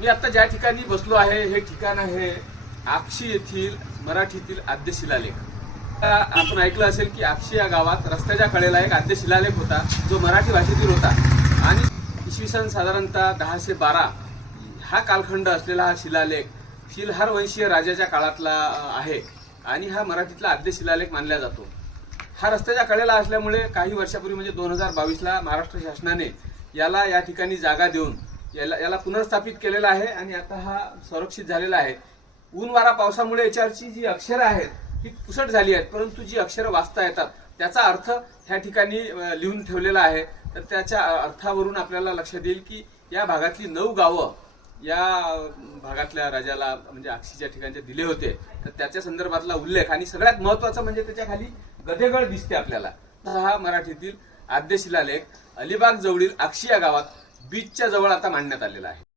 मी आता ज्या ठिकाणी बसलो आहे हे ठिकाण आहे आक्षी येथील मराठीतील आद्य शिलालेख. आपण ऐकलं असेल की आक्षी या गावात रस्त्याच्या कडेला एक आद्य शिलालेख होता जो मराठी भाषेतील होता. आणि इसवी सन साधारणतः दहाशे बारा हा कालखंड असलेला हा शिलालेख शिलहार वंशीय राजाच्या काळातला आहे. आणि हा मराठीतला आद्य शिलालेख मानला जातो. हा रस्त्याच्या कडेला असल्यामुळे काही वर्षापूर्वी म्हणजे दोन हजार बावीसला महाराष्ट्र शासनाने याला या ठिकाणी जागा देऊन याला याला पुनर्स्थापित केलेला आहे आणि आता हा संरक्षित झालेला आहे. ऊन वारा पावसामुळे याच्यावरची जी अक्षरं आहेत ही पुसट झाली आहेत परंतु जी अक्षरं वाचता येतात त्याचा अर्थ ह्या ठिकाणी लिहून ठेवलेला आहे. तर त्याच्या अर्थावरून आपल्याला लक्षात येईल की या भागातली नऊ गावं या भागातल्या राजाला म्हणजे आक्षीच्या ठिकाणचे दिले होते तर त्याच्या संदर्भातला उल्लेख. आणि सगळ्यात महत्वाचं म्हणजे त्याच्याखाली दिसते आपल्याला. तर हा मराठीतील आद्य शिलालेख अलिबाग जवळील आक्षी या गावात बीचच्या जवळ आता मांडण्यात आलेला आहे.